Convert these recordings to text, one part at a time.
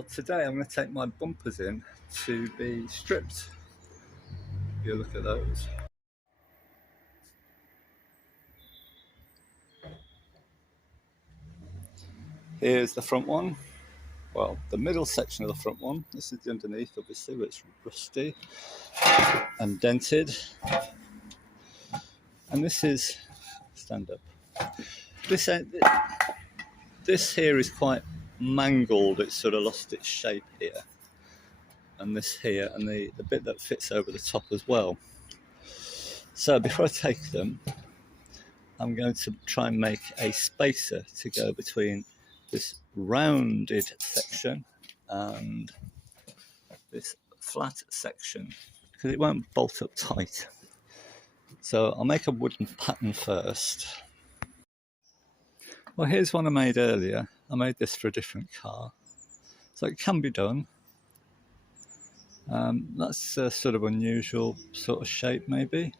Well, today I'm going to take my bumpers in to be stripped. Have you look at those? Here's the front one. Well, the middle section of the front one. This is the underneath, obviously, but it's rusty and dented. And this is, stand up. This here is quite mangled. It's sort of lost its shape here. And this here, and the bit that fits over the top as well. So before I take them, I'm going to try and make a spacer to go between this rounded section and this flat section, because it won't bolt up tight. So I'll make a wooden pattern first. Well, here's one I made earlier. I made this for a different car, so it can be done. That's a sort of unusual sort of shape maybe,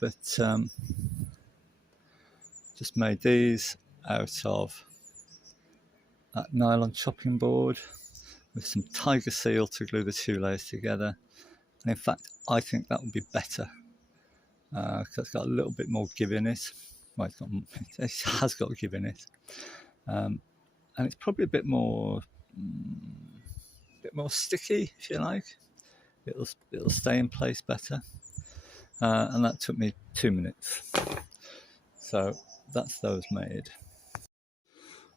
but just made these out of that nylon chopping board with some tiger seal to glue the two layers together. And in fact, I think that would be better because it's got a little bit more give in it. Well, it has got give in it, and it's probably a bit more sticky, if you like. It'll stay in place better, and that took me 2 minutes. So that's those made.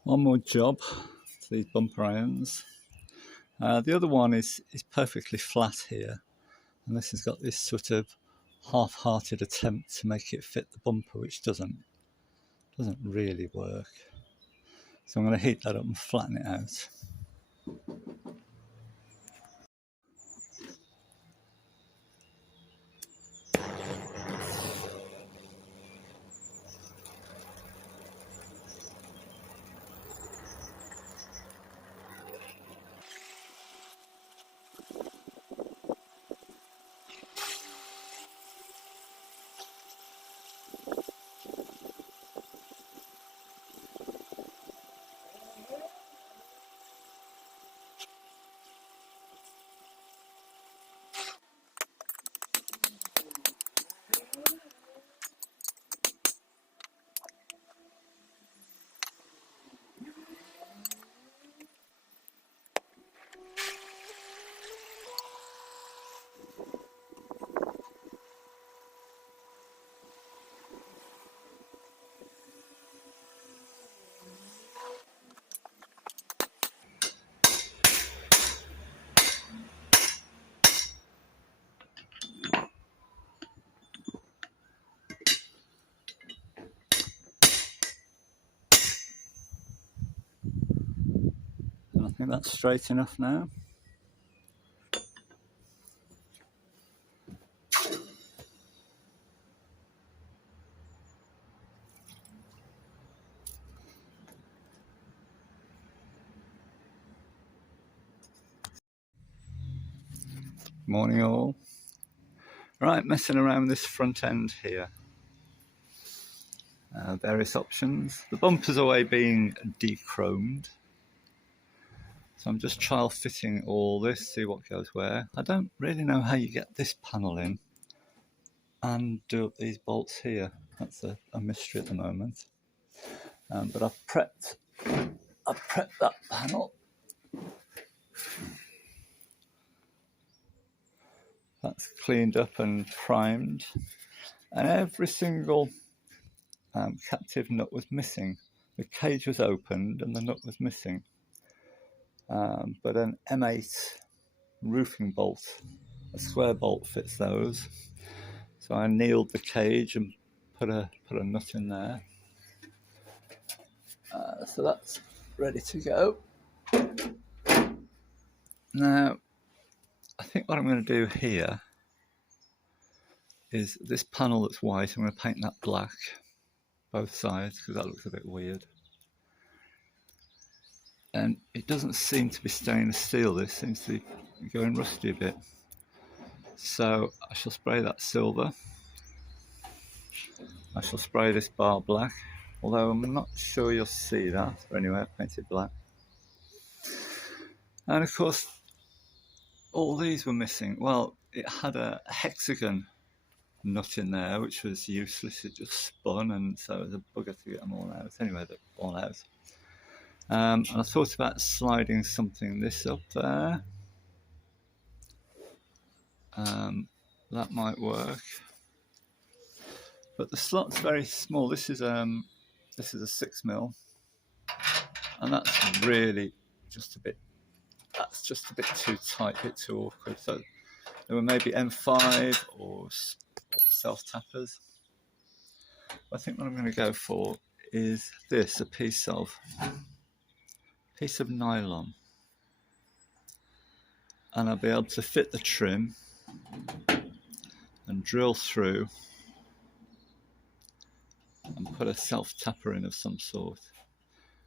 One more job to these bumper irons. The other one is perfectly flat here, and this has got this sort of half-hearted attempt to make it fit the bumper, which doesn't really work. So I'm going to heat that up and flatten it out. And I think that's straight enough now. Morning all. Right, messing around with this front end here. Various options. The bumper's away being de-chromed. So I'm just trial fitting all this, see what goes where. I don't really know how you get this panel in and do up these bolts here. That's a mystery at the moment. But I've prepped that panel. That's cleaned up and primed. And every single captive nut was missing. The cage was opened and the nut was missing. But an M8 roofing bolt, a square bolt, fits those. So I annealed the cage and put a nut in there. So that's ready to go. Now, I think what I'm going to do here is this panel that's white, I'm going to paint that black, both sides, because that looks a bit weird. And it doesn't seem to be stainless steel, this seems to be going rusty a bit. So I shall spray that silver. I shall spray this bar black, although I'm not sure you'll see that. But anyway, I've painted black. And of course, all these were missing. Well, it had a hexagon nut in there, which was useless. It just spun, and so it was a bugger to get them all out. Anyway, they're all out. And I thought about sliding something this up there. That might work. But the slot's very small. This is a 6mm, and that's really just a bit. That's just a bit too tight, a bit too awkward. So there were maybe M5 or self tappers. I think what I'm going to go for is this: a piece of nylon, and I'll be able to fit the trim and drill through and put a self tapper in of some sort.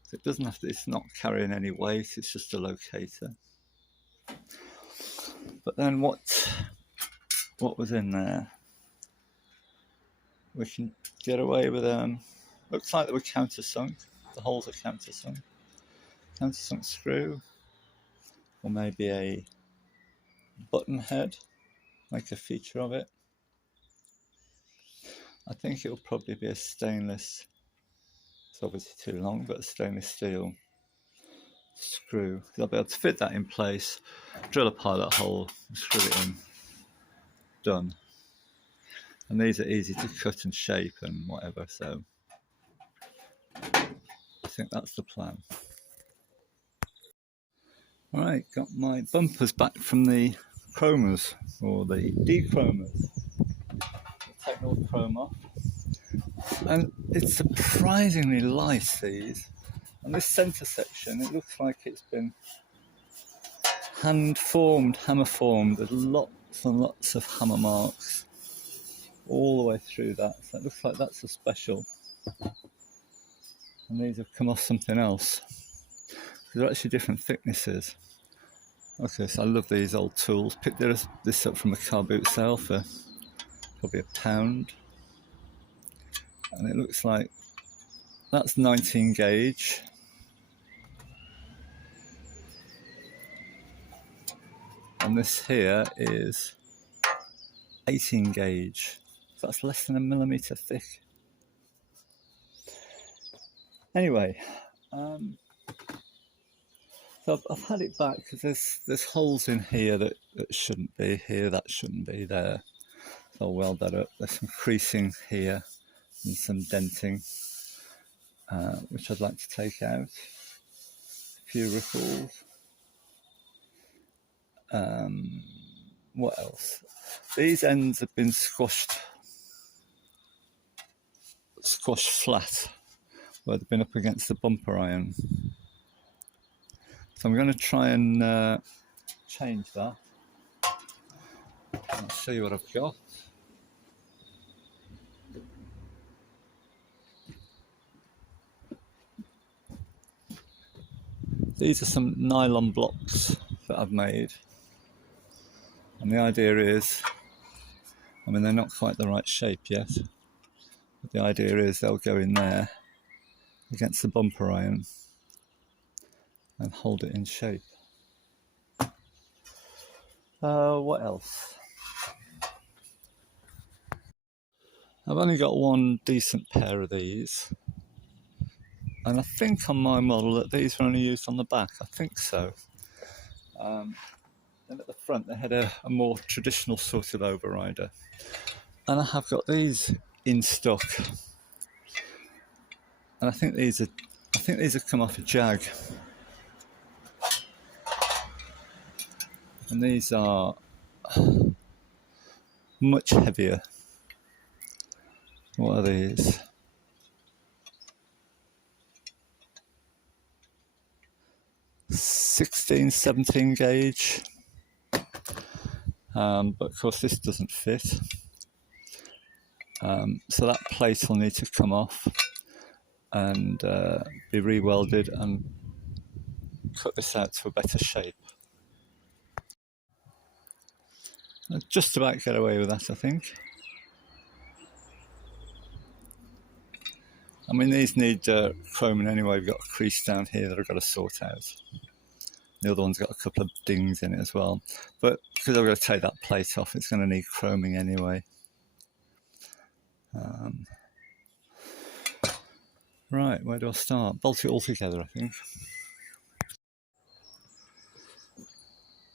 So it doesn't have to, it's not carrying any weight, it's just a locator. But then what was in there? We can get away with looks like they were countersunk. The holes are countersunk. Countersunk screw, or maybe a button head, make a feature of it. I think it'll probably be a stainless, it's obviously too long, but a stainless steel screw. I'll be able to fit that in place, drill a pilot hole, screw it in, done. And these are easy to cut and shape and whatever, so I think that's the plan. Alright, got my bumpers back from the chromers, or the dechromers. Take all the chrome off. And it's surprisingly light, these. And this centre section, it looks like it's been hand formed, hammer formed. There's lots and lots of hammer marks all the way through that. So it looks like that's a special. And these have come off something else. They're actually different thicknesses. Okay, so I love these old tools. Picked this up from a car boot sale for probably £1. And it looks like that's 19 gauge. And this here is 18 gauge. So that's less than 1 millimetre thick. Anyway, so I've had it back because there's holes in here that shouldn't be here, that shouldn't be there. So I'll weld that up. There's some creasing here and some denting, which I'd like to take out. A few ripples. What else? These ends have been squashed flat where they've been up against the bumper iron. So I'm going to try and change that. I'll show you what I've got. These are some nylon blocks that I've made. And the idea is, I mean, they're not quite the right shape yet. But the idea is they'll go in there against the bumper iron and hold it in shape. What else? I've only got one decent pair of these. And I think on my model that these were only used on the back. I think so. And at the front they had a more traditional sort of overrider. And I have got these in stock. And I think these have come off a Jag. And these are much heavier. What are these? (16, 17 gauge). But of course this doesn't fit. So that plate will need to come off and be re-welded and cut this out to a better shape. I'll just about get away with that, I think. I mean, these need chroming anyway. We've got a crease down here that I've got to sort out. The other one's got a couple of dings in it as well. But because I've got to take that plate off, it's going to need chroming anyway. Right, where do I start? Bolt it all together, I think.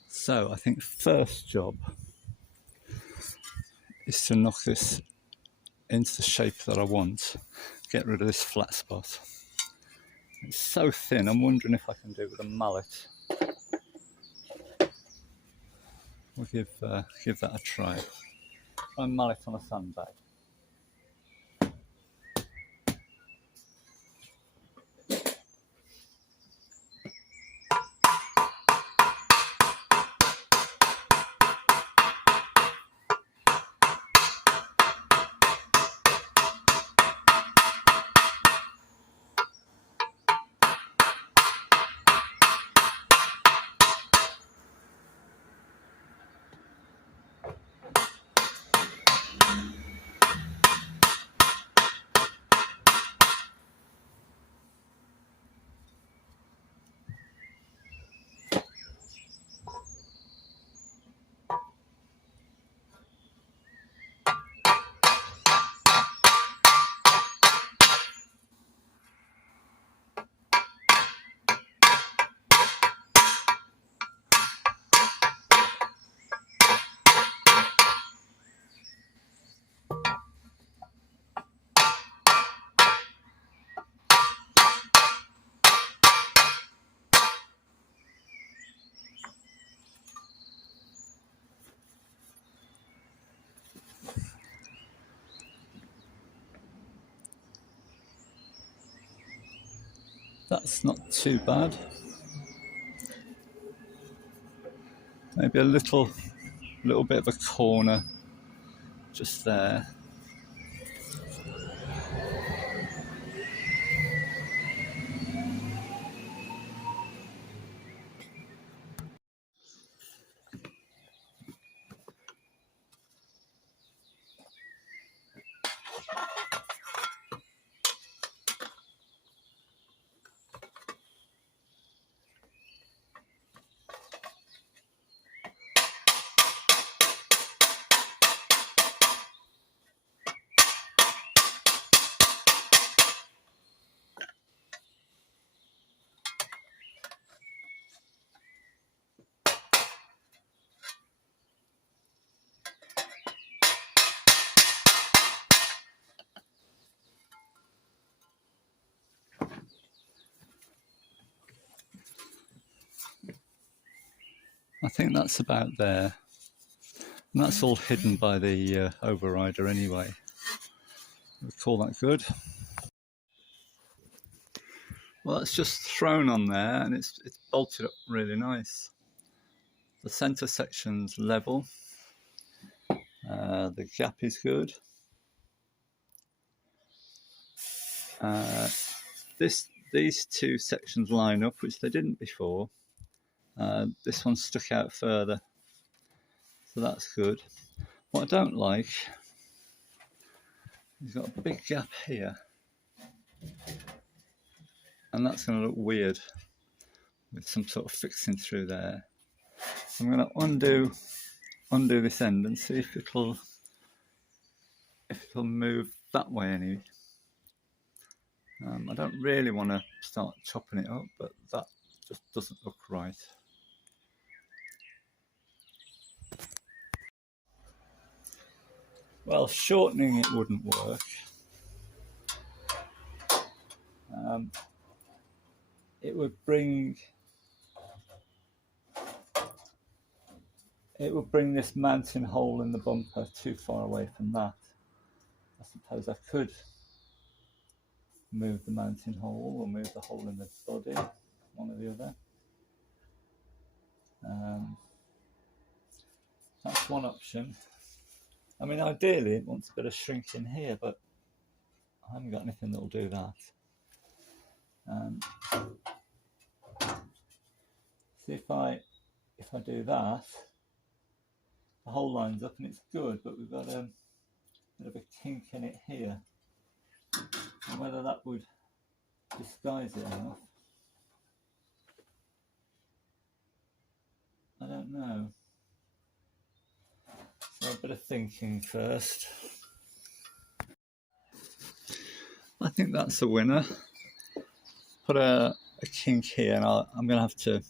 So I think the first job is to knock this into the shape that I want. Get rid of this flat spot. It's so thin, I'm wondering if I can do it with a mallet. We'll give that a try. Try a mallet on a sandbag. That's not too bad. Maybe a little bit of a corner just there. I think that's about there. And that's all hidden by the overrider anyway. We'll call that good. Well, that's just thrown on there and it's bolted up really nice. The centre section's level. The gap is good. These two sections line up, which they didn't before. This one stuck out further, so that's good. What I don't like, he's got a big gap here, and that's going to look weird with some sort of fixing through there. So I'm going to undo this end and see if it'll move that way any. I don't really want to start chopping it up, but that just doesn't look right. Well, shortening it wouldn't work. It would bring this mounting hole in the bumper too far away from that. I suppose I could move the mounting hole or move the hole in the body, one or the other. That's one option. I mean, ideally it wants a bit of shrink in here, but I haven't got anything that will do that. See if I do that, the hole lines up and it's good, but we've got a bit of a kink in it here, and whether that would disguise it enough. I don't know. So a bit of thinking first. I think that's a winner. Put a kink here, and I'm going to have to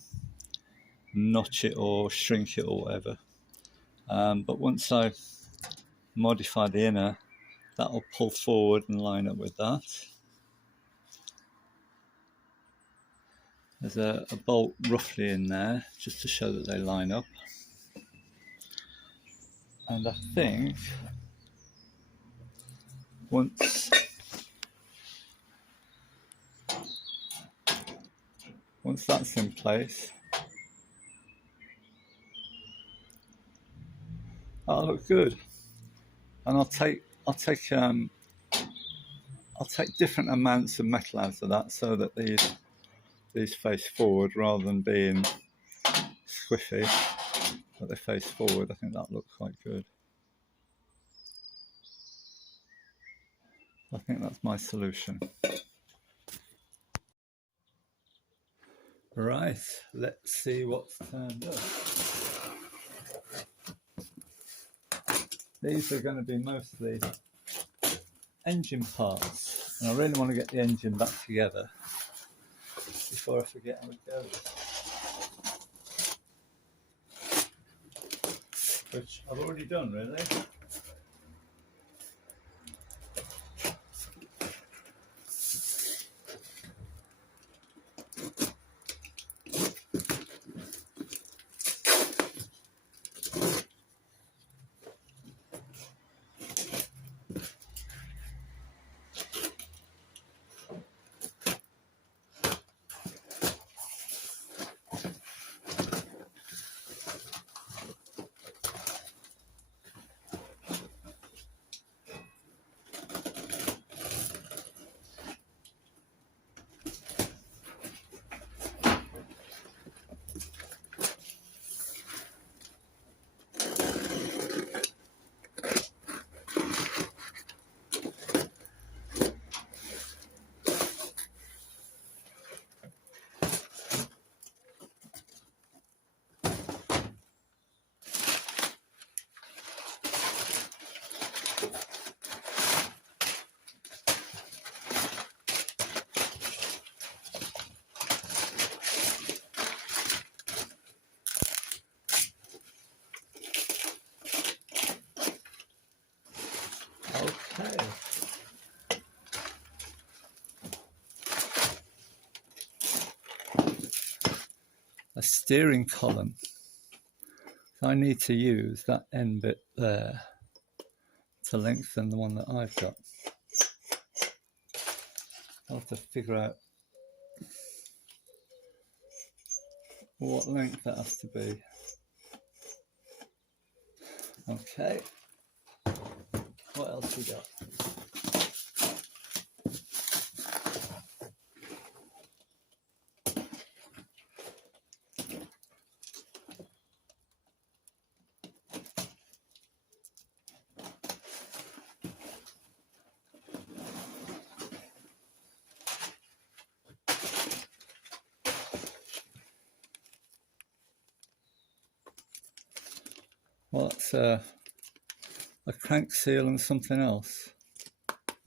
notch it or shrink it or whatever. But once I modify the inner, that will pull forward and line up with that. There's a bolt roughly in there, just to show that they line up. And I think once that's in place, that'll look good. And I'll take different amounts of metal out of that, so that these face forward rather than being squiffy, but they face forward. I think that looks quite good. I think that's my solution. Right, let's see what's turned up. These are going to be mostly engine parts, and I really want to get the engine back together before I forget how it goes. Which I've already done, really. Okay. A steering column. So I need to use that end bit there to lengthen the one that I've got. I'll have to figure out what length that has to be. Okay. What else we got? Well, that's a crank seal and something else.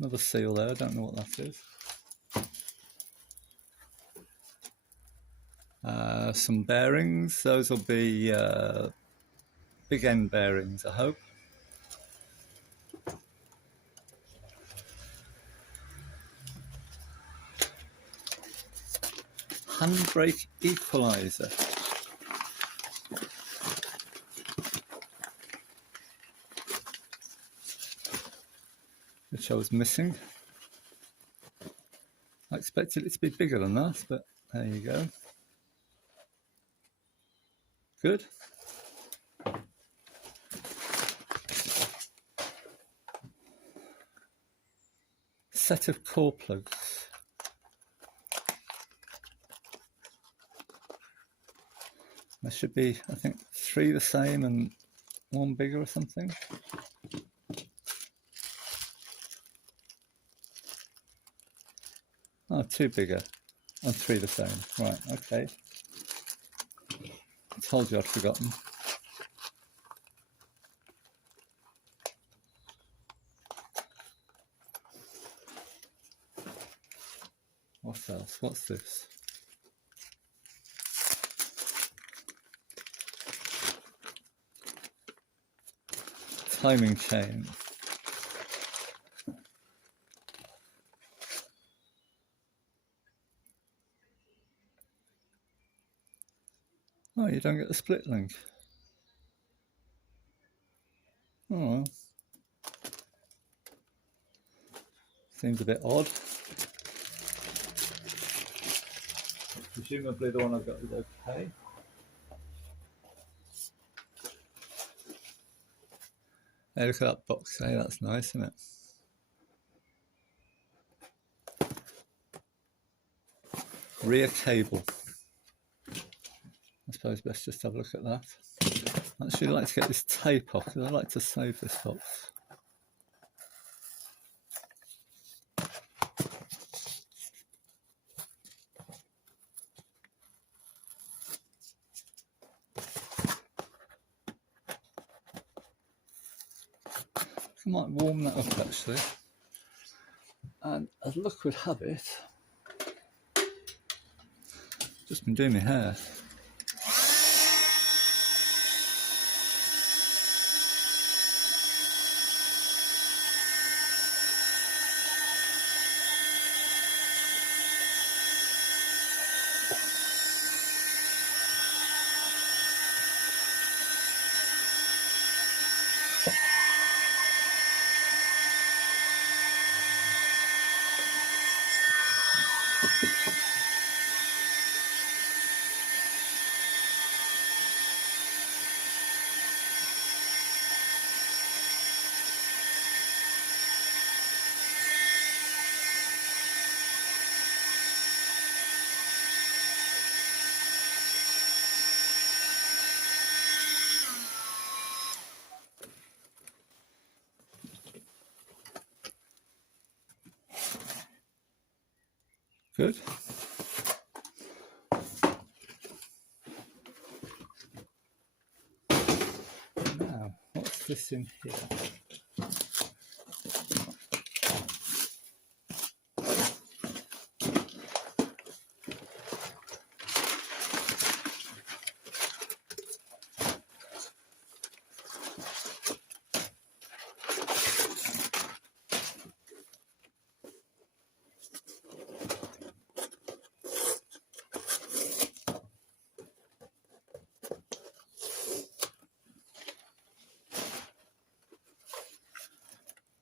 Another seal there, I don't know what that is. Some bearings, those will be big end bearings, I hope. Handbrake equalizer. Which I was missing. I expected it to be bigger than that, but there you go. Good. Set of core plugs. There should be, I think, 3 the same and 1 bigger or something. Oh, 2 bigger and 3 the same. Right, okay. Told you I'd forgotten. What else? What's this? Timing chain. Oh, you don't get the split link. Oh, well. Seems a bit odd. Presumably the one I've got is okay. Hey, look at that box. Hey, that's nice, isn't it? Rear cable. I suppose best just have a look at that. I'd actually like to get this tape off because I like to save this box. I might warm that up actually. And as luck would have it, just been doing my hair. Good. Now, what's this in here?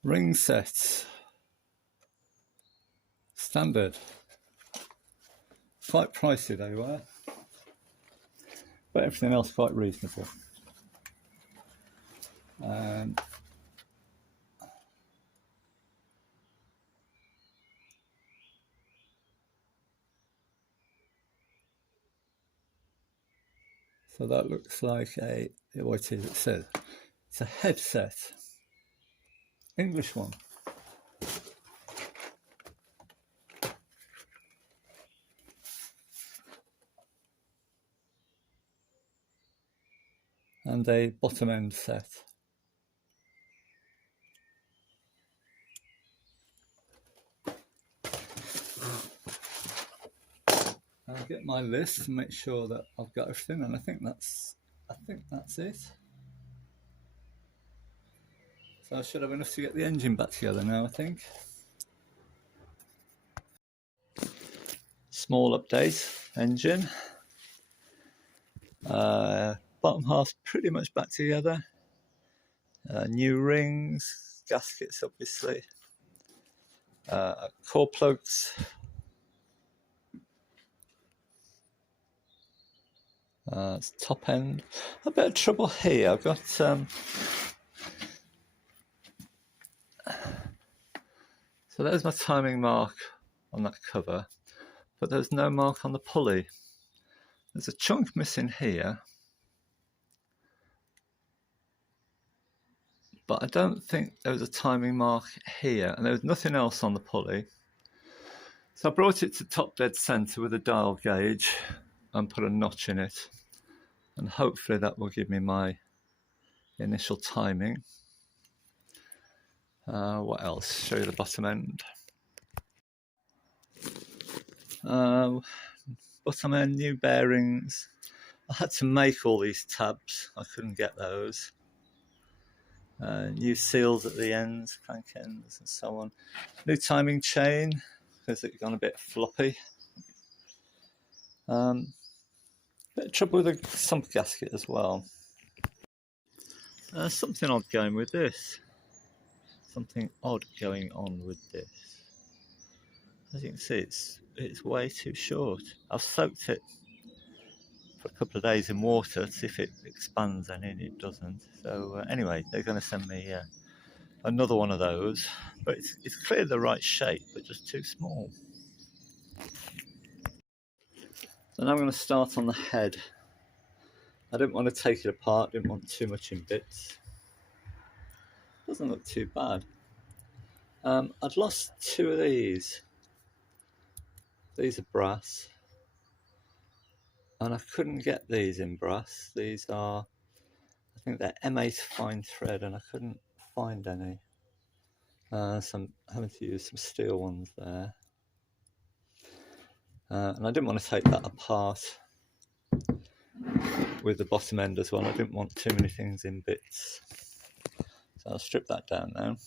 Ring sets. Standard. Quite pricey they were, but everything else quite reasonable. So that looks like what it says. It's a headset. English one. And a bottom end set. I'll get my list and make sure that I've got everything, and I think that's it. So I should have enough to get the engine back together now, I think. Small update, engine. Bottom half pretty much back together. New rings, gaskets obviously. Core plugs. It's top end. A bit of trouble here. I've got so there's my timing mark on that cover, but there's no mark on the pulley. There's a chunk missing here, but I don't think there was a timing mark here, and there was nothing else on the pulley. So I brought it to top dead center with a dial gauge and put a notch in it, and hopefully that will give me my initial timing. What else? Show you the bottom end. Bottom end, new bearings. I had to make all these tabs, I couldn't get those. New seals at the ends, crank ends and so on. New timing chain, because it's gone a bit floppy. Bit of trouble with the sump gasket as well. Something odd going with this. Something odd going on with this. As you can see, it's way too short. I've soaked it for a couple of days in water to see if it expands any, and it doesn't. So anyway, they're going to send me another one of those, but it's clearly the right shape, but just too small. So now I'm going to start on the head. I didn't want to take it apart, didn't want too much in bits. Doesn't look too bad. I'd lost two of these. These are brass. And I couldn't get these in brass. These are, I think they're M8 fine thread, and I couldn't find any. So I'm having to use some steel ones there. And I didn't want to take that apart with the bottom end as well. I didn't want too many things in bits. So I'll strip that down now.